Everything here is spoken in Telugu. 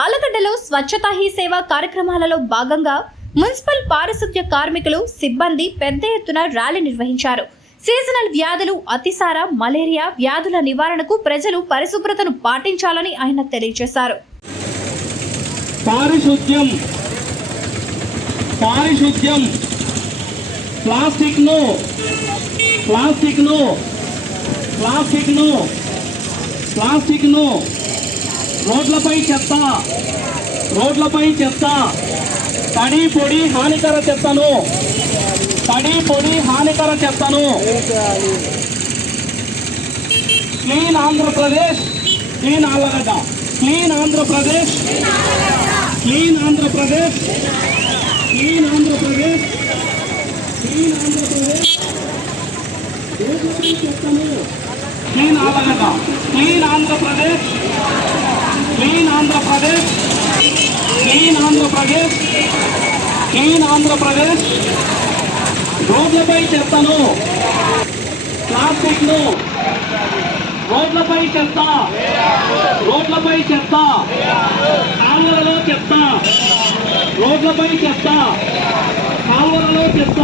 ఆలగడ్డలో స్వచ్ఛతా హీ సేవ కార్యక్రమాలలో భాగంగా మున్సిపల్ పారిశుద్ధ్య కార్మికులు సిబ్బంది పెద్ద ఎత్తున ర్యాలీ నిర్వహించారు. సీజనల్ వ్యాధులు, అతిసార, మలేరియా వ్యాధుల నివారణకు ప్రజలు పరిశుభ్రతను పాటించాలని ఆయన తెలియజేశారు. పారిశుద్ధ్యం ప్లాస్టిక్ను రోడ్లపై చెత్త తడి పొడి హానికర చెత్తను clean Andhra Pradesh, clean Allagadda, clean Andhra Pradesh, clean Andhra Pradesh, clean Andhra Pradesh, clean Andhra Pradesh. Clean Allagadda, clean Andhra Pradesh, clean Andhra Pradesh, clean Andhra Pradesh, clean Andhra Pradesh. రోడ్లపై చెత్తను, ప్లాస్టిక్ను, రోడ్లపై చెత్త, కాలువలలో చెత్త, రోడ్లపై చెత్త, కాలువలలో చెత్త.